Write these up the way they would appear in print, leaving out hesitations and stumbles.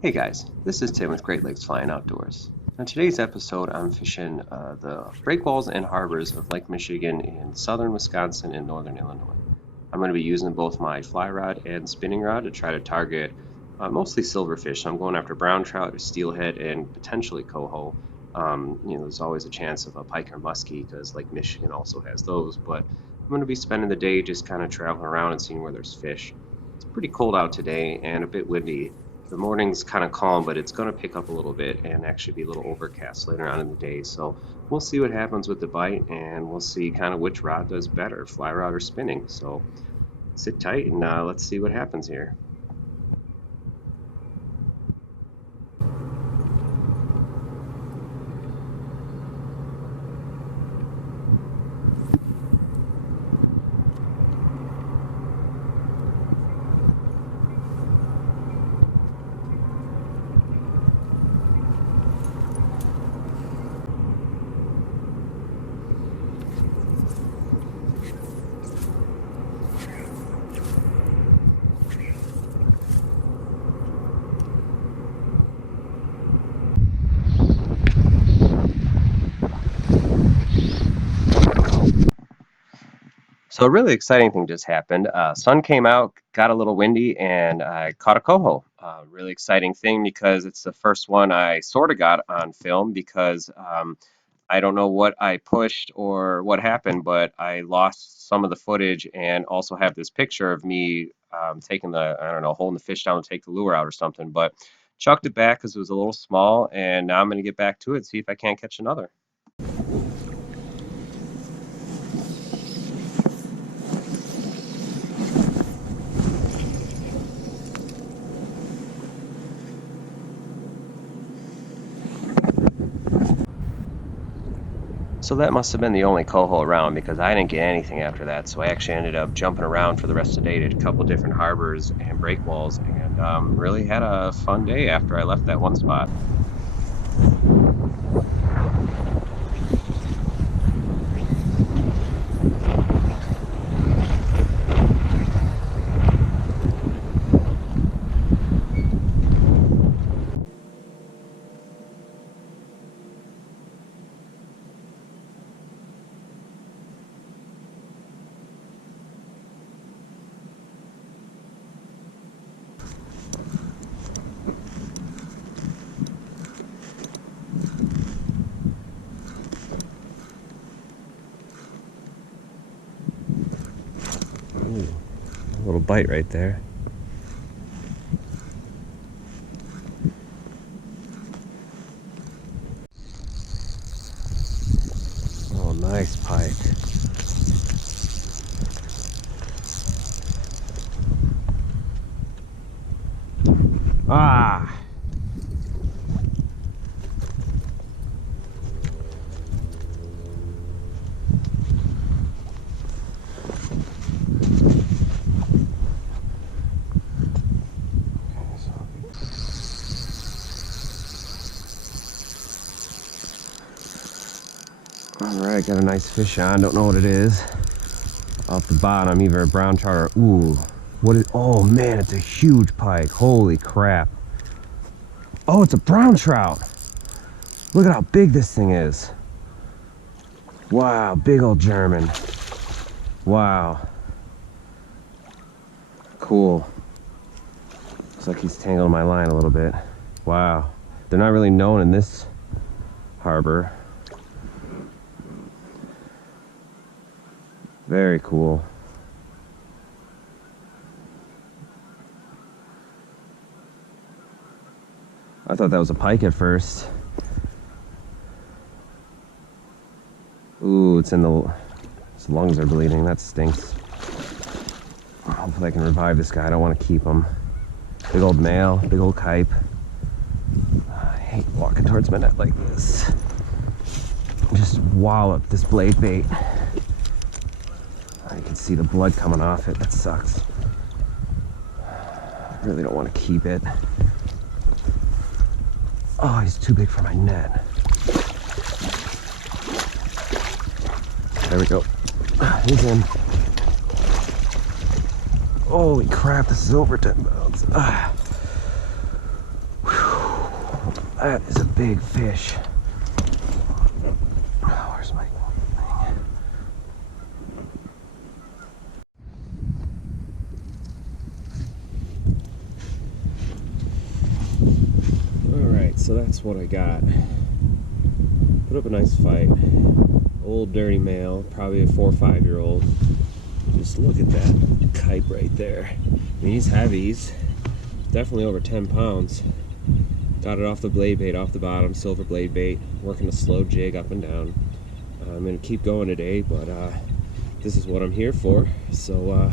Hey guys, this is Tim with Great Lakes Flying Outdoors. On today's episode, I'm fishing the breakwalls and harbors of Lake Michigan in southern Wisconsin and northern Illinois. I'm going to be using both my fly rod and spinning rod to try to target mostly silverfish. So I'm going after brown trout or steelhead and potentially coho. There's always a chance of a pike or muskie because Lake Michigan also has those. But I'm going to be spending the day just kind of traveling around and seeing where there's fish. It's pretty cold out today and a bit windy. The morning's kind of calm, but it's going to pick up a little bit and actually be a little overcast later on in the day. So we'll see what happens with the bite, and we'll see kind of which rod does better, fly rod or spinning. So sit tight and let's see what happens here. So a really exciting thing just happened. Sun came out, got a little windy, and I caught a coho. Really exciting thing because it's the first one I sort of got on film because I don't know what I pushed or what happened, but I lost some of the footage and also have this picture of me taking I don't know, holding the fish down to take the lure out or something. But chucked it back because it was a little small, and now I'm going to get back to it, see if I can't catch another. So that must have been the only coho around because I didn't get anything after that. So I actually ended up jumping around for the rest of the day to a couple different harbors and breakwalls, and really had a fun day after I left that one spot. Ooh, a little bite right there. Oh, nice pike. Ah! Alright, got a nice fish on. Don't know what it is. Off the bottom, either a brown trout or... Ooh. What is... Oh, man, it's a huge pike. Holy crap. Oh, it's a brown trout. Look at how big this thing is. Wow, big old German. Wow. Cool. Looks like he's tangling my line a little bit. Wow. They're not really known in this harbor. Very cool. I thought that was a pike at first. Ooh, it's in his lungs are bleeding. That stinks. Hopefully I can revive this guy. I don't want to keep him. Big old male, big old kype. I hate walking towards my net like this. Just wallop this blade bait. I can see the blood coming off it. That sucks. I really don't want to keep it. Oh, he's too big for my net. There we go. He's in. Holy crap, this is over 10 pounds. Whew. That is a big fish. Oh, where's my thing? Alright, so that's what I got. Put up a nice fight. Old dirty male, probably a 4 or 5 year old. Just look at that kype right there. I mean, he's heavy. He's definitely over 10 pounds. Got it off the blade bait, off the bottom, silver blade bait, working a slow jig up and down. I'm going to keep going today, but this is what I'm here for. So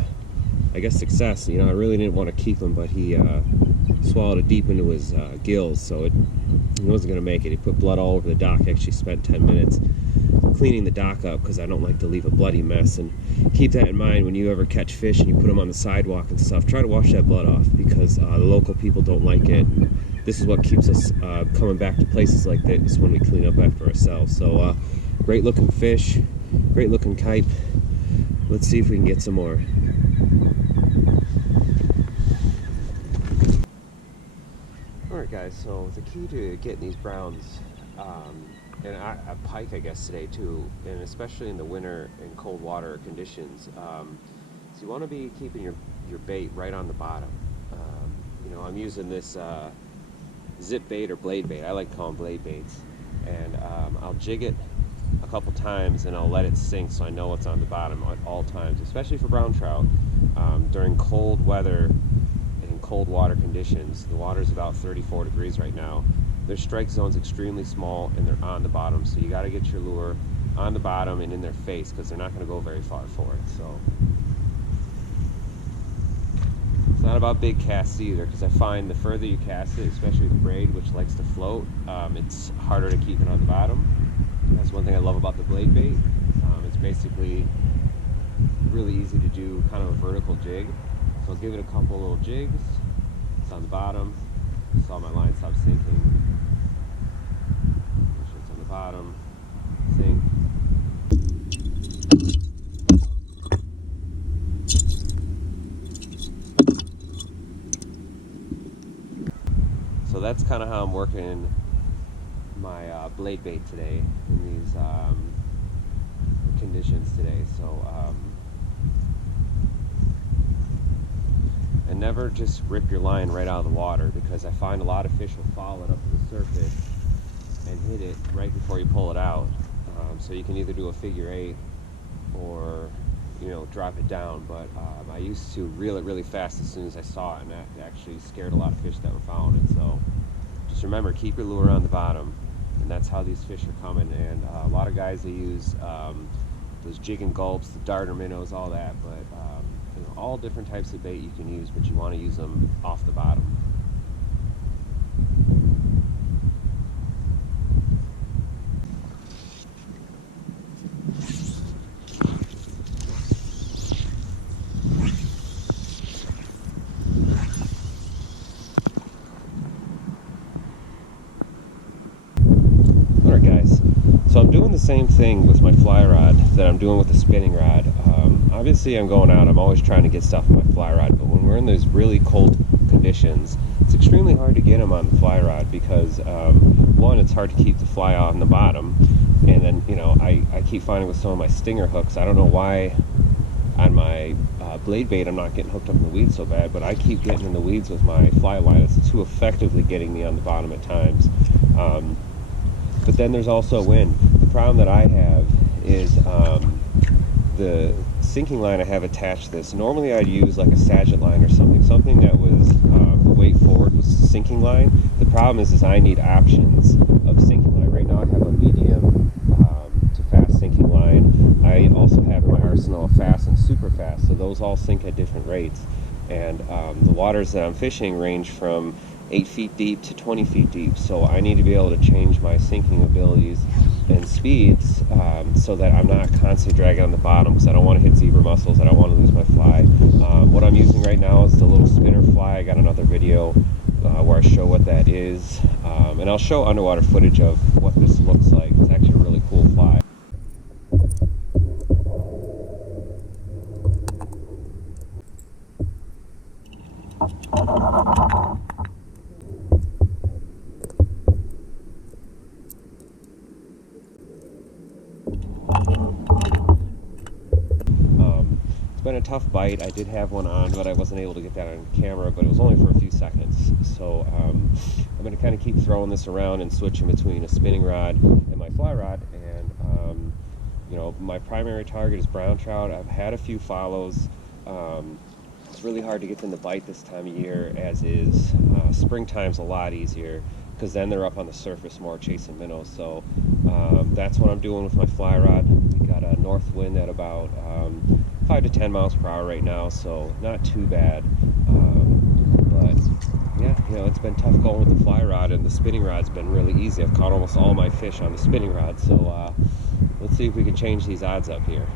I guess success. You know, I really didn't want to keep him, but he swallowed it deep into his gills, so he wasn't going to make it. He put blood all over the dock. Actually spent 10 minutes cleaning the dock up because I don't like to leave a bloody mess. And keep that in mind when you ever catch fish and you put them on the sidewalk and stuff. Try to wash that blood off, because the local people don't like it. This is what keeps us coming back to places like this when we clean up after ourselves. So great looking fish, great looking kype. Let's see if we can get some more. Alright guys, so the key to getting these browns, and a pike I guess today too, and especially in the winter and cold water conditions, so you want to be keeping your bait right on the bottom. You know, I'm using this zip bait or blade bait. I like to call them blade baits. And I'll jig it a couple times and I'll let it sink so I know it's on the bottom at all times, especially for brown trout. During cold weather and cold water conditions, the water's about 34 degrees right now. Their strike zone's extremely small and they're on the bottom, so you got to get your lure on the bottom and in their face, because they're not going to go very far for it. So it's not about big casts either, because I find the further you cast it, especially with braid, which likes to float, it's harder to keep it on the bottom. That's one thing I love about the blade bait. It's basically really easy to do kind of a vertical jig. So I'll give it a couple little jigs. It's on the bottom. Saw my line stop sinking. Make sure it's on the bottom. Sink. So that's kind of how I'm working my blade bait today in these conditions today. So and never just rip your line right out of the water, because I find a lot of fish will follow it up to the surface and hit it right before you pull it out. So you can either do a figure eight or, you know, drop it down. But I used to reel it really fast as soon as I saw it, and that actually scared a lot of fish that were following it. So just remember, keep your lure on the bottom, and that's how these fish are coming. And a lot of guys, they use those jig and gulps, the darter minnows, all that, but you know, all different types of bait you can use, but you want to use them off the bottom. Alright guys, so I'm doing the same thing with my fly rod that I'm doing with the spinning rod. Obviously I'm going out, I'm always trying to get stuff on my fly rod, but when we're in those really cold conditions, it's extremely hard to get them on the fly rod, because one, it's hard to keep the fly on the bottom, and then, you know, I keep finding with some of my stinger hooks, I don't know why on my blade bait I'm not getting hooked up in the weeds so bad, but I keep getting in the weeds with my fly line. It's too effectively getting me on the bottom at times. But then there's also wind. The problem that I have is the sinking line I have attached to this. Normally I'd use like a Saget line or something that was the weight forward was sinking line. The problem is I need options of sinking line. Right now I have a medium to fast sinking line. I also have in my arsenal a fast and super fast, so those all sink at different rates. And the waters that I'm fishing range from 8 feet deep to 20 feet deep, so I need to be able to change my sinking abilities and speeds so that I'm not constantly dragging on the bottom, because I don't want to hit zebra mussels, I don't want to lose my fly. What I'm using right now is the little spinner fly. I got another video where I show what that is, and I'll show underwater footage of what this looks like. It's actually a really cool fly. tough bite. I did have one on, but I wasn't able to get that on camera, but it was only for a few seconds. So I'm going to kind of keep throwing this around and switching between a spinning rod and my fly rod. And you know, my primary target is brown trout. I've had a few follows. It's really hard to get them to bite this time of year, as is. Springtime's a lot easier because then they're up on the surface more chasing minnows. So that's what I'm doing with my fly rod. We got a north wind at about 5 to 10 miles per hour right now, so not too bad. But yeah, you know, it's been tough going with the fly rod, and the spinning rod's been really easy. I've caught almost all my fish on the spinning rod, so let's see if we can change these odds up here.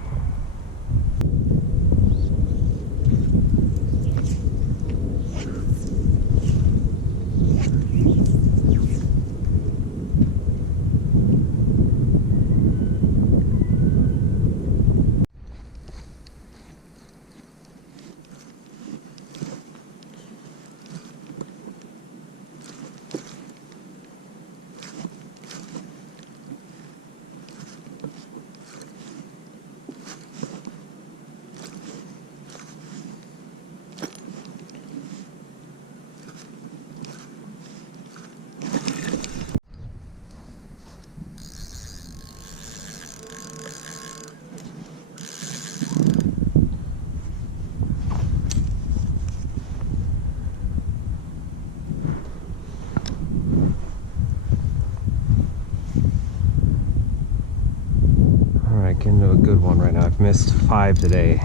Getting to a good one right now. I've missed 5 today.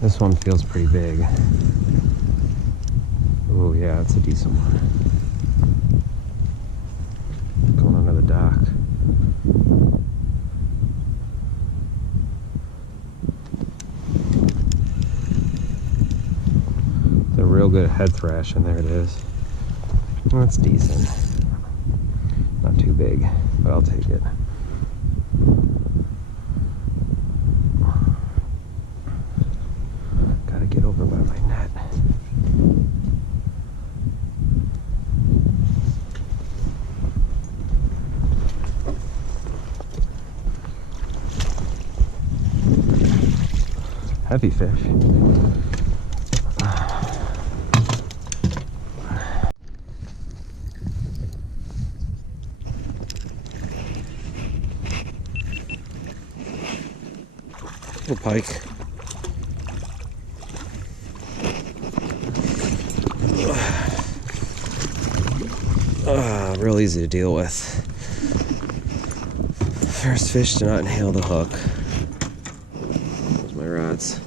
This one feels pretty big. Oh yeah, that's a decent one. Going under the dock. It's a real good head thrash, and there it is. That's decent. Not too big, but I'll take it. Get over by my net. Heavy fish. Little pike. Real easy to deal with. First fish to not inhale the hook. There's my rods.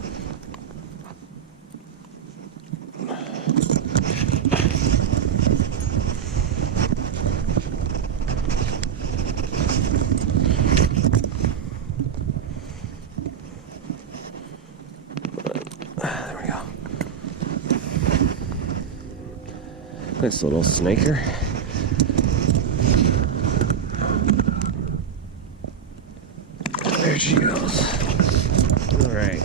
There we go. Nice little snaker. There she goes. All right.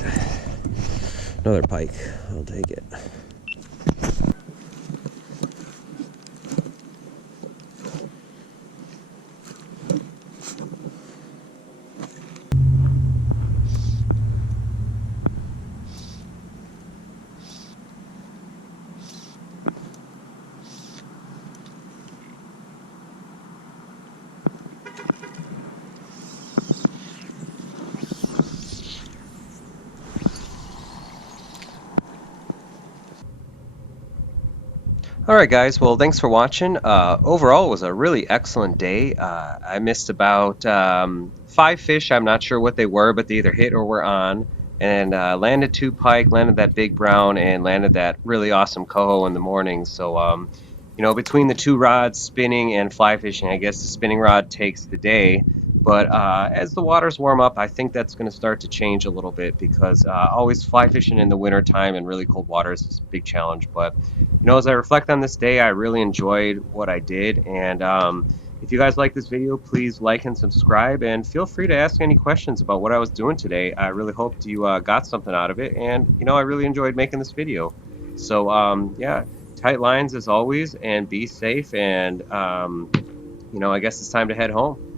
Another pike. I'll take it. All right, guys. Well, thanks for watching. Overall, it was a really excellent day. I missed about 5 fish. I'm not sure what they were, but they either hit or were on. And landed 2 pike, landed that big brown, and landed that really awesome coho in the morning. So, you know, between the 2 rods, spinning and fly fishing, I guess the spinning rod takes the day. But as the waters warm up, I think that's going to start to change a little bit, because always fly fishing in the winter time and really cold waters is a big challenge. But you know, as I reflect on this day, I really enjoyed what I did. And if you guys like this video, please like and subscribe, and feel free to ask any questions about what I was doing today. I really hoped you got something out of it, and you know, I really enjoyed making this video. So yeah, tight lines as always, and be safe. And you know, I guess it's time to head home.